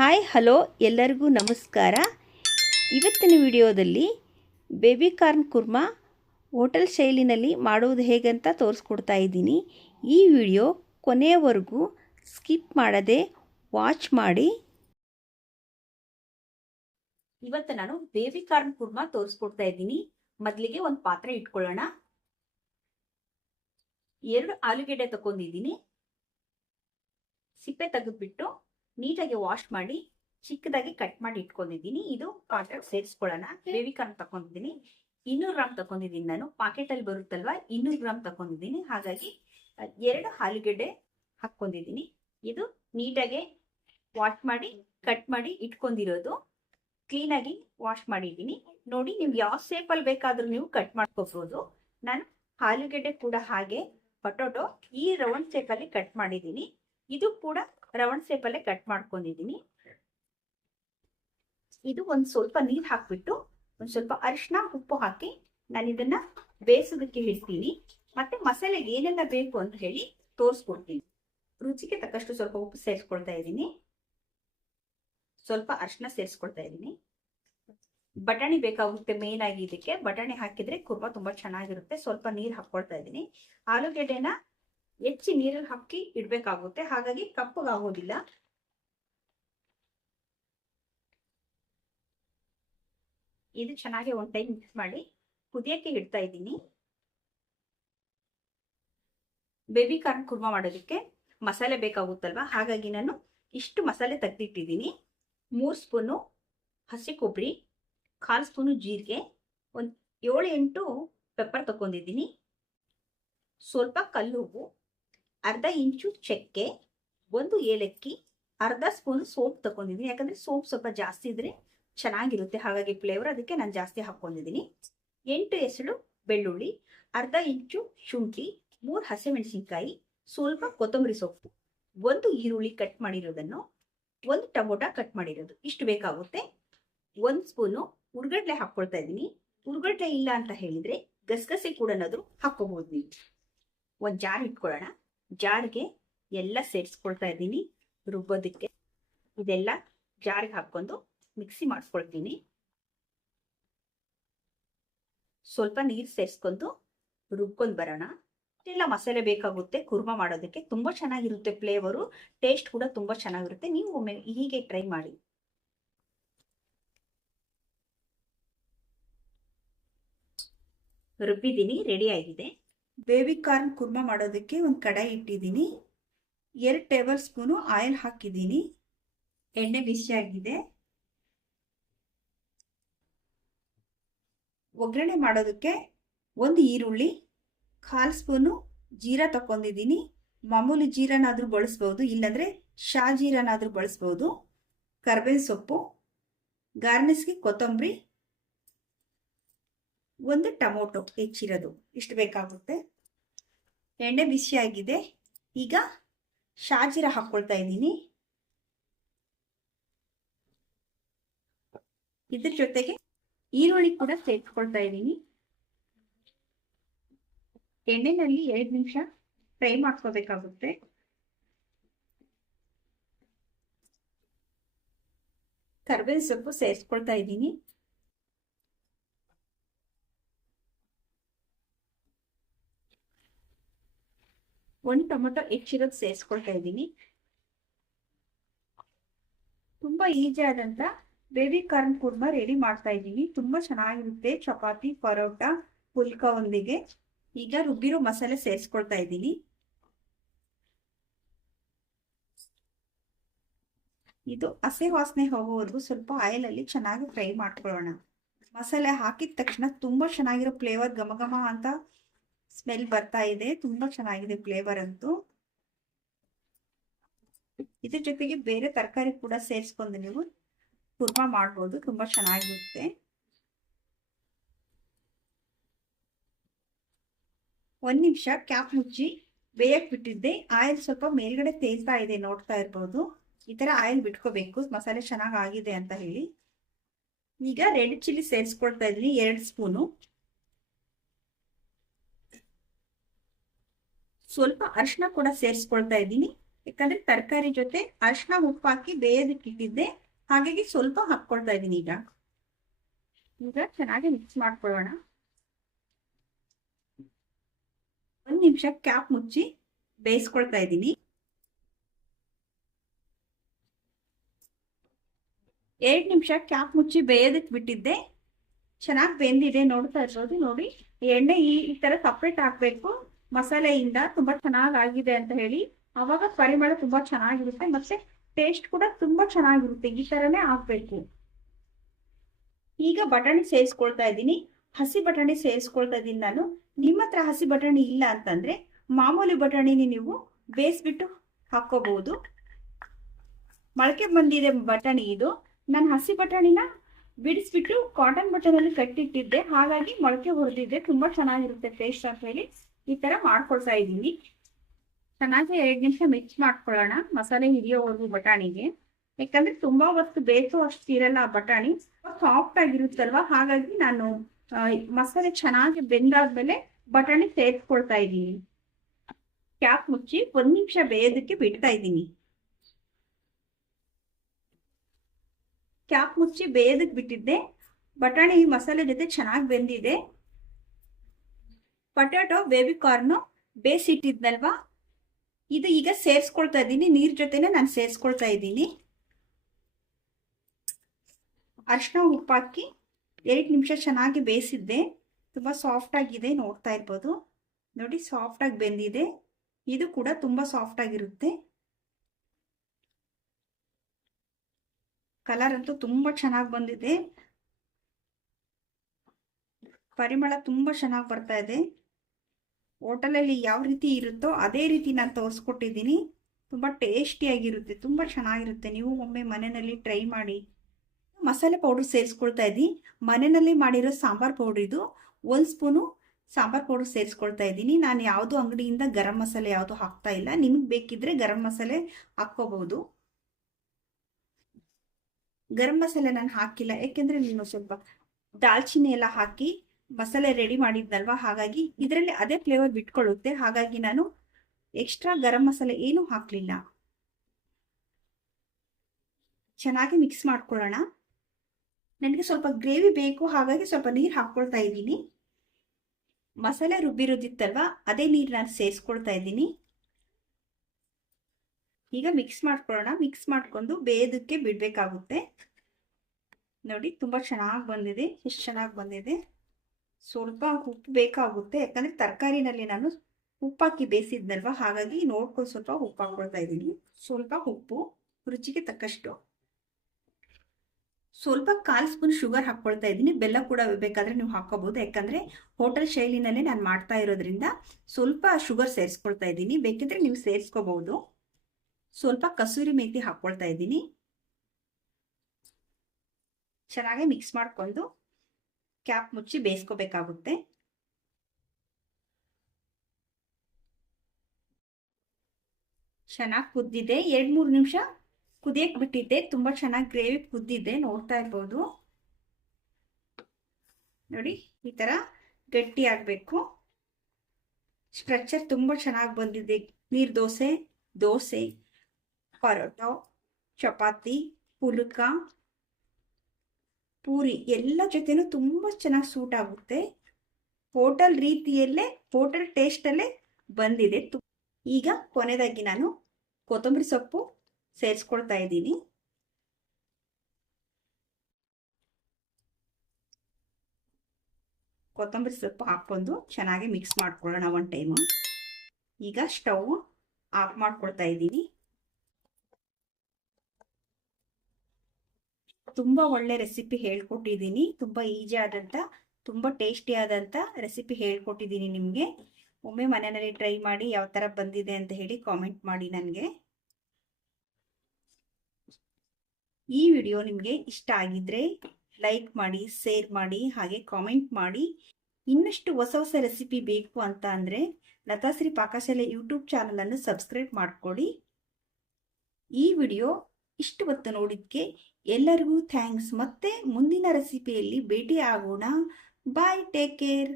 Hi hello ಎಲ್ಲರಿಗೂ ನಮಸ್ಕಾರ. ಇವತ್ತಿನ ವಿಡಿಯೋದಲ್ಲಿ ಬೇಬಿ ಕಾರ್ನ್ ಕುರ್ಮಾ ಹೋಟೆಲ್ ಶೈಲಿನಲ್ಲಿ ಮಾಡುವುದು ಹೇಗಂತ ತೋರಿಸ್ಕೊಡ್ತಾ ಇದ್ದೀನಿ. ಈ ವಿಡಿಯೋ ಕೊನೆಯವರೆಗೂ ಸ್ಕಿಪ್ ಮಾಡದೆ ವಾಚ್ ಮಾಡಿ. ಇವತ್ತು ನಾನು ಬೇಬಿ ಕಾರ್ನ್ ಕುರ್ಮಾ ತೋರಿಸ್ಕೊಡ್ತಾ ಇದ್ದೀನಿ. ಮೊದಲಿಗೆ ಒಂದು ಪಾತ್ರೆ ಇಟ್ಕೊಳ್ಳೋಣ. 2 ಆಲೂಗೆಡ್ಡೆ ತಗೊಂಡಿದ್ದೀನಿ. ಸಿಪ್ಪೆ ತೆಗೆದ್ಬಿಟ್ಟು ನೀಟಾಗಿ ವಾಶ್ ಮಾಡಿ ಚಿಕ್ಕದಾಗಿ ಕಟ್ ಮಾಡಿ ಇಟ್ಕೊಂಡಿದ್ದೀನಿ. ಇದು ಪಾತ್ರೆಗೆ ಸೇರಿಸ್ಕೊಳ್ಳೋಣ. ಬೇಬಿ ಕಾರ್ನ್ ತಗೊಂಡಿದ್ದೀನಿ. 200 ಗ್ರಾಮ್ ತಗೊಂಡಿದ್ದೀನಿ. ನಾನು ಪಾಕೆಟ್ ಅಲ್ಲಿ ಬರುತ್ತಲ್ವಾ 200 ಗ್ರಾಮ್ ತಗೊಂಡಿದ್ದೀನಿ. ಹಾಗಾಗಿ 2 ಆಲೂಗೆಡ್ಡೆ ಹಾಕೊಂಡಿದ್ದೀನಿ. ಇದು ನೀಟಾಗಿ ವಾಶ್ ಮಾಡಿ ಕಟ್ ಮಾಡಿ ಇಟ್ಕೊಂಡಿರೋದು. ಕ್ಲೀನಾಗಿ ವಾಶ್ ಮಾಡಿದ್ದೀನಿ. ನೋಡಿ, ನಿಮ್ಗೆ ಯಾವ ಸೇಪಲ್ಲಿ ಬೇಕಾದ್ರೂ ನೀವು ಕಟ್ ಮಾಡ್ಕೋಬಹುದು. ನಾನು ಆಲೂಗೆಡ್ಡೆ ಕೂಡ ಹಾಗೆ ಪೊಟೊಟೊ ಈ ರೌಂಡ್ ಸೇಪಲ್ಲಿ ಕಟ್ ಮಾಡಿದ್ದೀನಿ. ಇದು ಕೂಡ ರೌಂಡ್ ಸೇಪಲ್ಲೇ ಕಟ್ ಮಾಡ್ಕೊಂಡಿದ್ದೀನಿ. ಇದು ಒಂದು ಸ್ವಲ್ಪ ನೀರು ಹಾಕ್ಬಿಟ್ಟು ಒಂದು ಸ್ವಲ್ಪ ಅರಿಶಿನ ಉಪ್ಪು ಹಾಕಿ ನಾನು ಇದನ್ನ ಬೇಯಿಸೋದಕ್ಕೆ ಇಡ್ತೀನಿ. ಮತ್ತೆ ಮಸಾಲೆಗೆ ಏನೆಲ್ಲ ಬೇಕು ಅಂತ ಹೇಳಿ ತೋರಿಸ್ಕೊಡ್ತೀನಿ. ರುಚಿಗೆ ತಕ್ಕಷ್ಟು ಸ್ವಲ್ಪ ಉಪ್ಪು ಸೇರಿಸ್ಕೊಳ್ತಾ ಇದ್ದೀನಿ. ಸ್ವಲ್ಪ ಅರಿಶಿನ ಸೇರಿಸ್ಕೊಳ್ತಾ ಇದ್ದೀನಿ. ಬಟಾಣಿ ಬೇಕಾಗುತ್ತೆ ಮೇನ್ ಆಗಿ. ಇದಕ್ಕೆ ಬಟಾಣಿ ಹಾಕಿದ್ರೆ ಕುರ್ಮಾ ತುಂಬಾ ಚೆನ್ನಾಗಿರುತ್ತೆ. ಸ್ವಲ್ಪ ನೀರು ಹಾಕೊಳ್ತಾ ಇದ್ದೀನಿ. ಆಲೂಗೆಡ್ಡೆನ ಹೆಚ್ಚಿ ನೀರಲ್ಲಿ ಹಾಕಿ ಇಡ್ಬೇಕಾಗುತ್ತೆ, ಹಾಗಾಗಿ ಕಪ್ಪಗಾಗೋದಿಲ್ಲ. ಇದು ಚೆನ್ನಾಗಿ ಒಂದು ಟೈಮ್ ಮಿಕ್ಸ್ ಮಾಡಿ ಕುದಿಯಕ್ಕೆ ಇಡ್ತಾ ಇದ್ದೀನಿ. ಬೇಬಿ ಕಾರ್ನ್ ಕುರ್ಮಾ ಮಾಡೋದಕ್ಕೆ ಮಸಾಲೆ ಬೇಕಾಗುತ್ತಲ್ವಾ, ಹಾಗಾಗಿ ನಾನು ಇಷ್ಟು ಮಸಾಲೆ ತೆಗೆದಿಟ್ಟಿದ್ದೀನಿ. 3 ಸ್ಪೂನು ಹಸಿ ಕೊಬ್ಬರಿ, 1/4 ಸ್ಪೂನು ಜೀರಿಗೆ, ಒಂದು 7-8 ಪೆಪ್ಪರ್ ತಗೊಂಡಿದ್ದೀನಿ. ಸ್ವಲ್ಪ ಕಲ್ಲುಪ್ಪು, ಅರ್ಧ ಇಂಚು ಚಕ್ಕೆ, 1 ಏಲಕ್ಕಿ, ಅರ್ಧ ಸ್ಪೂನ್ ಸೋಂಪು ತಗೊಂಡಿದ್ದೀನಿ. ಯಾಕಂದ್ರೆ ಸೋಂಪು ಸ್ವಲ್ಪ ಜಾಸ್ತಿ ಇದ್ರೆ ಚೆನ್ನಾಗಿರುತ್ತೆ, ಹಾಗಾಗಿ ಫ್ಲೇವರ್ ಅದಕ್ಕೆ ನಾನು ಜಾಸ್ತಿ ಹಾಕೊಂಡಿದ್ದೀನಿ. 8 ಎಸಳು ಬೆಳ್ಳುಳ್ಳಿ, ಅರ್ಧ ಇಂಚು ಶುಂಠಿ, 3 ಹಸಿಮೆಣಸಿನ್ಕಾಯಿ, ಸ್ವಲ್ಪ ಕೊತ್ತಂಬರಿ ಸೊಪ್ಪು, 1 ಈರುಳ್ಳಿ ಕಟ್ ಮಾಡಿರೋದನ್ನು, 1 ಟೊಮೊಟೊ ಕಟ್ ಮಾಡಿರೋದು, ಇಷ್ಟು ಬೇಕಾಗುತ್ತೆ. 1 ಸ್ಪೂನು ಉರ್ಗಡ್ಲೆ ಹಾಕೊಳ್ತಾ ಇದ್ದೀನಿ. ಉರ್ಗಡ್ಲೆ ಇಲ್ಲ ಅಂತ ಹೇಳಿದ್ರೆ ಗಸಗಸೆ ಕೂಡ ಹಾಕೋಬಹುದು ನೀವು. ಒಂದು ಜಾರ್ ಇಟ್ಕೊಳ್ಳೋಣ. ಜಾರ್ಗೆ ಎಲ್ಲ ಸೇರಿಸ್ಕೊಳ್ತಾ ಇದ್ದೀನಿ ರುಬ್ಬೋದಕ್ಕೆ. ಇದೆಲ್ಲ ಜಾರ್ಗೆ ಹಾಕೊಂಡು ಮಿಕ್ಸಿ ಮಾಡಿಸ್ಕೊಳ್ತೀನಿ. ಸ್ವಲ್ಪ ನೀರು ಸೇರಿಸ್ಕೊಂಡು ರುಬ್ಕೊಂಡು ಬರೋಣ. ಎಲ್ಲ ಮಸಾಲೆ ಬೇಕಾಗುತ್ತೆ ಕುರ್ಮಾ ಮಾಡೋದಕ್ಕೆ. ತುಂಬಾ ಚೆನ್ನಾಗಿರುತ್ತೆ ಫ್ಲೇವರು, ಟೇಸ್ಟ್ ಕೂಡ ತುಂಬಾ ಚೆನ್ನಾಗಿರುತ್ತೆ. ನೀವು ಒಮ್ಮೆ ಹೀಗೆ ಟ್ರೈ ಮಾಡಿ. ರುಬ್ಬಿದ್ದೀನಿ, ರೆಡಿ ಆಗಿದೆ. ಬೇಬಿ ಕಾರ್ನ್ ಕುರ್ಮಾ ಮಾಡೋದಕ್ಕೆ ಒಂದು ಕಡಾಯಿ ಇಟ್ಟಿದ್ದೀನಿ. 2 ಟೇಬಲ್ ಸ್ಪೂನು ಆಯಿಲ್ ಹಾಕಿದ್ದೀನಿ. ಎಣ್ಣೆ ಬಿಸಿ ಆಗಿದೆ. ಒಗ್ಗರಣೆ ಮಾಡೋದಕ್ಕೆ 1 ಈರುಳ್ಳಿ, 1/4 ಸ್ಪೂನು ಜೀರಾ ತಗೊಂಡಿದ್ದೀನಿ. ಮಾಮೂಲಿ ಜೀರಾನಾದ್ರೂ ಬಳಸ್ಬೋದು, ಇಲ್ಲಾಂದ್ರೆ ಶಾಜೀರಾನಾದ್ರೂ ಬಳಸ್ಬೋದು. ಕರ್ಬೇವಿನ ಸೊಪ್ಪು, ಗಾರ್ನಿಷ್ಗೆ ಕೊತ್ತಂಬರಿ, 1 ಟೊಮೊಟೊ ಹೆಚ್ಚಿರೋದು, ಇಷ್ಟು ಬೇಕಾಗುತ್ತೆ. ಎಣ್ಣೆ ಬಿಸಿ ಆಗಿದೆ. ಈಗ ಶಾಜೀರಾ ಹಾಕೊಳ್ತಾ ಇದ್ದೀನಿ. ಇದ್ರ ಜೊತೆಗೆ ಈರುಳ್ಳಿ ಕೂಡ ಸೇರಿಸ್ಕೊಳ್ತಾ ಇದ್ದೀನಿ. ಎಣ್ಣೆನಲ್ಲಿ 2 ನಿಮಿಷ ಫ್ರೈ ಮಾಡ್ಕೋಬೇಕಾಗುತ್ತೆ. ಕರ್ಬೇವಿನ ಸೊಪ್ಪು ಸೇರಿಸ್ಕೊಳ್ತಾ ಇದ್ದೀನಿ. ಒಂದು ಟೊಮೊಟೊ ಹೆಚ್ಚಿರೋದು ಸೇರಿಸ್ಕೊಳ್ತಾ ಇದ್ದೀನಿ. ತುಂಬಾ ಈಜಿ ಆದಂತ ಬೇಬಿ ಕಾರ್ನ್ ಕುರ್ಮಾ ರೆಡಿ ಮಾಡ್ತಾ ಇದ್ದೀನಿ. ತುಂಬಾ ಚೆನ್ನಾಗಿರುತ್ತೆ ಚಪಾತಿ, ಪರೋಟ, ಪುಲ್ಕಾ ಒಂದಿಗೆ. ಈಗ ರುಬ್ಬಿರೋ ಮಸಾಲೆ ಸೇರಿಸ್ಕೊಳ್ತಾ ಇದ್ದೀನಿ. ಇದು ಹಸಿ ವಾಸನೆ ಹೋಗೋವರೆಗೂ ಸ್ವಲ್ಪ ಆಯಿಲ್ ಅಲ್ಲಿ ಚೆನ್ನಾಗಿ ಫ್ರೈ ಮಾಡ್ಕೊಳ್ಳೋಣ. ಮಸಾಲೆ ಹಾಕಿದ ತಕ್ಷಣ ತುಂಬಾ ಚೆನ್ನಾಗಿರೋ ಫ್ಲೇವರ್, ಘಮ ಘಮ ಅಂತ ಸ್ಮೆಲ್ ಬರ್ತಾ ಇದೆ. ತುಂಬಾ ಚೆನ್ನಾಗಿದೆ ಫ್ಲೇವರ್ ಅಂತೂ. ಇದ್ರ ಜೊತೆಗೆ ಬೇರೆ ತರಕಾರಿ ಕೂಡ ಸೇರಿಸ್ಕೊಂಡು ನೀವು ಕುರ್ಮಾ ಮಾಡ್ಬೋದು, ತುಂಬಾ ಚೆನ್ನಾಗಿರುತ್ತೆ. 1 ನಿಮಿಷ ಕ್ಯಾಪ್ ಮುಚ್ಚಿ ಬೇಯಕ್ಕೆ ಬಿಟ್ಟಿದ್ದೆ. ಆಯಿಲ್ ಸ್ವಲ್ಪ ಮೇಲ್ಗಡೆ ತೇಲ್ತಾ ಇದೆ, ನೋಡ್ತಾ ಇರ್ಬೋದು. ಈ ತರ ಆಯಿಲ್ ಬಿಟ್ಕೋಬೇಕು ಮಸಾಲೆ ಚೆನ್ನಾಗಿ ಆಗಿದೆ ಅಂತ ಹೇಳಿ. ಈಗ ರೆಡ್ ಚಿಲ್ಲಿ ಸೇರಿಸ್ಕೊಳ್ತಾ ಇದ್ದೀನಿ, 2 ಸ್ಪೂನು. ಸ್ವಲ್ಪ ಅರಿಶಿನ ಕೂಡ ಸೇರಿಸ್ಕೊಳ್ತಾ ಇದ್ದೀನಿ. ಯಾಕಂದ್ರೆ ತರಕಾರಿ ಜೊತೆ ಅರಿಶಿನ ಉಪ್ಪು ಹಾಕಿ ಬೇಯೋದಕ್ಕೆ ಇಟ್ಟಿದ್ದೆ, ಹಾಗಾಗಿ ಸ್ವಲ್ಪ ಹಾಕ್ಕೊಳ್ತಾ ಇದ್ದೀನಿ. ಈಗ ಚೆನ್ನಾಗಿ ಮಿಕ್ಸ್ ಮಾಡ್ಕೊಳ್ಳೋಣ. 1 ನಿಮಿಷ ಕ್ಯಾಪ್ ಮುಚ್ಚಿ ಬೇಯಿಸ್ಕೊಳ್ತಾ ಇದ್ದೀನಿ. 2 ನಿಮಿಷ ಕ್ಯಾಪ್ ಮುಚ್ಚಿ ಬೇಯೋದಕ್ಕೆ ಬಿಟ್ಟಿದ್ದೆ, ಚೆನ್ನಾಗಿ ಬೆಂದಿದೆ. ನೋಡ್ತಾ ಇರ್ಬೋದು ನೋಡಿ, ಎಣ್ಣೆ ಈ ತರ ಸಪ್ರೇಟ್ ಹಾಕ್ಬೇಕು ಮಸಾಲೆಯಿಂದ. ತುಂಬಾ ಚೆನ್ನಾಗಿದೆ ಅಂತ ಹೇಳಿ, ಅವಾಗ ಪರಿಮಳ ತುಂಬಾ ಚೆನ್ನಾಗಿರುತ್ತೆ, ಮತ್ತೆ ಟೇಸ್ಟ್ ಕೂಡ ತುಂಬಾ ಚೆನ್ನಾಗಿರುತ್ತೆ. ಈ ತರನೇ ಆಗ್ಬೇಕು. ಈಗ ಬಟಾಣಿ ಸೇರಿಸ್ಕೊಳ್ತಾ ಇದ್ದೀನಿ. ಹಸಿ ಬಟಾಣಿ ಸೇರಿಸ್ಕೊಳ್ತಾ ಇದ್ದೀನಿ ನಾನು. ನಿಮ್ಮ ಹತ್ರ ಹಸಿ ಬಟಾಣಿ ಇಲ್ಲ ಅಂತಂದ್ರೆ ಮಾಮೂಲಿ ಬಟಾಣಿನಿ ನೀವು ಬೇಯಿಸ್ಬಿಟ್ಟು ಹಾಕೋಬಹುದು. ಮೊಳಕೆ ಬಂದಿದೆ ಬಟಾಣಿ ಇದು. ನಾನು ಹಸಿ ಬಟಾಣಿನ ಬಿಡಿಸ್ಬಿಟ್ಟು ಕಾಟನ್ ಬಟನಲ್ಲಿ ಕಟ್ಟಿಟ್ಟಿದ್ದೆ, ಹಾಗಾಗಿ ಮೊಳಕೆ ಹೊಡೆದಿದ್ದೆ. ತುಂಬಾ ಚೆನ್ನಾಗಿರುತ್ತೆ ಟೇಸ್ಟ್ ಅಂತ ಹೇಳಿ ಈ ತರ ಮಾಡ್ಕೊಳ್ತಾ ಇದ್ದೀನಿ. ಚೆನ್ನಾಗಿ 2 ನಿಮಿಷ ಮಿಕ್ಸ್ ಮಾಡ್ಕೊಳ್ಳೋಣ ಮಸಾಲೆ ಹಿಡಿಯೋವರೆಗೂ ಬಟಾಣಿಗೆ. ಯಾಕಂದ್ರೆ ತುಂಬಾ ಹೊತ್ತು ಬೇಯಿಸೋ ಅಷ್ಟು ಇರಲ್ಲ ಆ ಬಟಾಣಿ, ಸಾಫ್ಟ್ ಆಗಿರುತ್ತಲ್ವಾ, ಹಾಗಾಗಿ ನಾನು ಮಸಾಲೆ ಚೆನ್ನಾಗಿ ಬೆಂದಾದ್ಮೇಲೆ ಬಟಾಣಿ ಸೇರಿಸ್ಕೊಳ್ತಾ ಇದ್ದೀನಿ. ಕ್ಯಾಪ್ ಮುಚ್ಚಿ 1 ನಿಮಿಷ ಬೇಯೋದಕ್ಕೆ ಬಿಡ್ತಾ ಇದ್ದೀನಿ. ಕ್ಯಾಪ್ ಮುಚ್ಚಿ ಬೇಯೋದಕ್ಕೆ ಬಿಟ್ಟಿದ್ದೆ. ಬಟಾಣಿ ಮಸಾಲೆ ಜೊತೆ ಚೆನ್ನಾಗಿ ಬೆಂದಿದೆ. ಪೊಟ್ಯಾಟೊ ಬೇಬಿ ಕಾರ್ನ್ ಬೇಯಿಸಿಟ್ಟಿದ್ನಲ್ವಾ, ಇದು ಈಗ ಸೇರಿಸ್ಕೊಳ್ತಾ ಇದ್ದೀನಿ. ನೀರ್ ಜೊತೆನೆ ನಾನು ಸೇರಿಸ್ಕೊಳ್ತಾ ಇದ್ದೀನಿ. ಅರಿಶಿನ ಉಪ್ಪು ಹಾಕಿ 2 ನಿಮಿಷ ಚೆನ್ನಾಗಿ ಬೇಯಿಸಿದ್ದೆ. ತುಂಬಾ ಸಾಫ್ಟ್ ಆಗಿದೆ, ನೋಡ್ತಾ ಇರ್ಬೋದು ನೋಡಿ, ಸಾಫ್ಟ್ ಆಗಿ ಬೆಂದಿದೆ. ಇದು ಕೂಡ ತುಂಬಾ ಸಾಫ್ಟ್ ಆಗಿರುತ್ತೆ. ಕಲರ್ ಅಂತೂ ತುಂಬಾ ಚೆನ್ನಾಗಿ ಬಂದಿದೆ, ಪರಿಮಳ ತುಂಬಾ ಚೆನ್ನಾಗಿ ಬರ್ತಾ ಇದೆ. ಹೋಟೆಲಲ್ಲಿ ಯಾವ ರೀತಿ ಇರುತ್ತೋ ಅದೇ ರೀತಿ ನಾನು ತೋರಿಸ್ಕೊಟ್ಟಿದ್ದೀನಿ. ತುಂಬಾ ಟೇಸ್ಟಿಯಾಗಿರುತ್ತೆ, ತುಂಬಾ ಚೆನ್ನಾಗಿರುತ್ತೆ. ನೀವು ಒಮ್ಮೆ ಮನೆಯಲ್ಲಿ ಟ್ರೈ ಮಾಡಿ. ಮಸಾಲೆ ಪೌಡರ್ ಸೇರಿಸ್ಕೊಳ್ತಾ ಇದ್ದೀನಿ. ಮನೆಯಲ್ಲಿ ಮಾಡಿರೋ ಸಾಂಬಾರ್ ಪೌಡರ್ ಇದು. 1 ಸ್ಪೂನು ಸಾಂಬಾರ್ ಪೌಡರ್ ಸೇರಿಸ್ಕೊಳ್ತಾ ಇದ್ದೀನಿ. ನಾನು ಯಾವುದು ಅಂಗಡಿಯಿಂದ ಗರಂ ಮಸಾಲೆ ಯಾವುದು ಹಾಕ್ತಾ ಇಲ್ಲ. ನಿಮಗೆ ಬೇಕಿದ್ರೆ ಗರಂ ಮಸಾಲೆ ಹಾಕ್ಕೋಬಹುದು. ಗರಂ ಮಸಾಲೆ ನಾನು ಹಾಕಿಲ್ಲ, ಯಾಕೆಂದ್ರೆ ನೀನು ಸ್ವಲ್ಪ ದಾಲ್ಚಿನ್ನಿ ಎಲ್ಲ ಹಾಕಿ ಮಸಾಲೆ ರೆಡಿ ಮಾಡಿದ್ನಲ್ವಾ, ಹಾಗಾಗಿ ಇದರಲ್ಲಿ ಅದೇ ಫ್ಲೇವರ್ ಬಿಟ್ಕೊಳ್ಳುತ್ತೆ. ಹಾಗಾಗಿ ನಾನು ಎಕ್ಸ್ಟ್ರಾ ಗರಂ ಮಸಾಲೆ ಏನು ಹಾಕ್ಲಿಲ್ಲ. ಚೆನ್ನಾಗಿ ಮಿಕ್ಸ್ ಮಾಡ್ಕೊಳ್ಳೋಣ. ನನಗೆ ಸ್ವಲ್ಪ ಗ್ರೇವಿ ಬೇಕು, ಹಾಗಾಗಿ ಸ್ವಲ್ಪ ನೀರು ಹಾಕ್ಕೊಳ್ತಾ ಇದ್ದೀನಿ. ಮಸಾಲೆ ರುಬ್ಬಿರೋದಿತ್ತಲ್ವಾ, ಅದೇ ನೀರು ನಾನು ಸೇರಿಸ್ಕೊಳ್ತಾ ಇದ್ದೀನಿ. ಈಗ ಮಿಕ್ಸ್ ಮಾಡ್ಕೊಳ್ಳೋಣ. ಮಿಕ್ಸ್ ಮಾಡ್ಕೊಂಡು ಬೇಯೋದಕ್ಕೆ ಬಿಡಬೇಕಾಗುತ್ತೆ. ನೋಡಿ ತುಂಬಾ ಚೆನ್ನಾಗಿ ಬಂದಿದೆ, ಎಷ್ಟು ಚೆನ್ನಾಗಿ ಬಂದಿದೆ. ಸ್ವಲ್ಪ ಉಪ್ಪು ಬೇಕಾಗುತ್ತೆ, ಯಾಕಂದ್ರೆ ತರಕಾರಿನಲ್ಲಿ ನಾನು ಉಪ್ಪು ಹಾಕಿ ಬೇಯಿಸಿದ್ನಲ್ವಾ, ಹಾಗಾಗಿ ನೋಡ್ಕೊಂಡು ಸ್ವಲ್ಪ ಉಪ್ಪು ಹಾಕ್ಕೊಳ್ತಾ ಇದ್ದೀನಿ. ಸ್ವಲ್ಪ ಉಪ್ಪು, ರುಚಿಗೆ ತಕ್ಕಷ್ಟು. ಸ್ವಲ್ಪ 1/4 ಸ್ಪೂನ್ ಶುಗರ್ ಹಾಕ್ಕೊಳ್ತಾ ಇದ್ದೀನಿ. ಬೆಲ್ಲ ಕೂಡ ಬೇಕಾದ್ರೆ ನೀವು ಹಾಕೋಬಹುದು, ಯಾಕಂದ್ರೆ ಹೋಟೆಲ್ ಶೈಲಿನಲ್ಲೇ ನಾನು ಮಾಡ್ತಾ ಇರೋದ್ರಿಂದ ಸ್ವಲ್ಪ ಶುಗರ್ ಸೇರಿಸ್ಕೊಳ್ತಾ ಇದ್ದೀನಿ. ಬೇಕಿದ್ರೆ ನೀವು ಸೇರಿಸ್ಕೋಬಹುದು. ಸ್ವಲ್ಪ ಕಸೂರಿ ಮೇಥಿ ಹಾಕ್ಕೊಳ್ತಾ ಇದ್ದೀನಿ. ಚೆನ್ನಾಗಿ ಮಿಕ್ಸ್ ಮಾಡ್ಕೊಂಡು ಕ್ಯಾಪ್ ಮುಚ್ಚಿ ಬೇಯಿಸ್ಕೋಬೇಕಾಗುತ್ತೆ. ಚೆನ್ನಾಗಿ ಕುದ್ದಿದೆ. 2-3 ನಿಮಿಷ ಕುದಿಯಕ್ಕೆ ಬಿಟ್ಟಿದ್ದೆ. ತುಂಬಾ ಚೆನ್ನಾಗಿ ಗ್ರೇವಿ ಕುದ್ದಿದೆ, ನೋಡ್ತಾ ಇರ್ಬೋದು ನೋಡಿ. ಈ ತರ ಗಟ್ಟಿ ಆಗ್ಬೇಕು. ಸ್ಟ್ರಕ್ಚರ್ ತುಂಬಾ ಚೆನ್ನಾಗಿ ಬಂದಿದೆ. ನೀರ್ ದೋಸೆ, ದೋಸೆ, ಪರೋಟ, ಚಪಾತಿ, ಪುಲ್ಕ, ಪೂರಿ ಎಲ್ಲ ಜೊತೆನೂ ತುಂಬಾ ಚೆನ್ನಾಗಿ ಸೂಟ್ ಆಗುತ್ತೆ. ಹೋಟೆಲ್ ರೀತಿಯಲ್ಲೇ, ಹೋಟೆಲ್ ಟೇಸ್ಟಲ್ಲೇ ಬಂದಿದೆ. ಈಗ ಕೊನೆಯದಾಗಿ ನಾನು ಕೊತ್ತಂಬರಿ ಸೊಪ್ಪು ಸೇರಿಸ್ಕೊಳ್ತಾ ಇದ್ದೀನಿ. ಕೊತ್ತಂಬರಿ ಸೊಪ್ಪು ಹಾಕೊಂಡು ಚೆನ್ನಾಗಿ ಮಿಕ್ಸ್ ಮಾಡ್ಕೊಳ್ಳೋಣ 1 ಟೈಮು. ಈಗ ಸ್ಟವ್ ಆಫ್ ಮಾಡ್ಕೊಳ್ತಾ ಇದ್ದೀನಿ. ತುಂಬಾ ಒಳ್ಳೆ ರೆಸಿಪಿ ಹೇಳ್ಕೊಟ್ಟಿದ್ದೀನಿ. ತುಂಬಾ ಈಜಿ ಆದಂತ, ತುಂಬಾ ಟೇಸ್ಟಿ ಆದಂತ ರೆಸಿಪಿ ಹೇಳ್ಕೊಟ್ಟಿದ್ದೀನಿ ನಿಮಗೆ. ಒಮ್ಮೆ ಮನೆಯಲ್ಲಿ ಟ್ರೈ ಮಾಡಿ ಯಾವ ತರ ಬಂದಿದೆ ಅಂತ ಹೇಳಿ ಕಾಮೆಂಟ್ ಮಾಡಿ ನನಗೆ. ಈ ವಿಡಿಯೋ ನಿಮಗೆ ಇಷ್ಟ ಆಗಿದ್ರೆ ಲೈಕ್ ಮಾಡಿ, ಶೇರ್ ಮಾಡಿ, ಹಾಗೆ ಕಾಮೆಂಟ್ ಮಾಡಿ. ಇನ್ನಷ್ಟು ಹೊಸ ಹೊಸ ರೆಸಿಪಿ ಬೇಕು ಅಂತ ಅಂದ್ರೆ ಲತಾಶ್ರೀ ಪಾಕಶಾಲೆ ಯೂಟ್ಯೂಬ್ ಚಾನಲ್ ಅನ್ನು ಸಬ್ಸ್ಕ್ರೈಬ್ ಮಾಡ್ಕೊಳ್ಳಿ. ಈ ವಿಡಿಯೋ ಇಷ್ಟು ಹೊತ್ತು ನೋಡಿದ್ಕೆ ಎಲ್ಲರಿಗೂ ಥ್ಯಾಂಕ್ಸ್. ಮತ್ತೆ ಮುಂದಿನ ರೆಸಿಪಿಯಲ್ಲಿ ಭೇಟಿ ಆಗೋಣ. ಬಾಯ್, ಟೇಕ್ ಕೇರ್.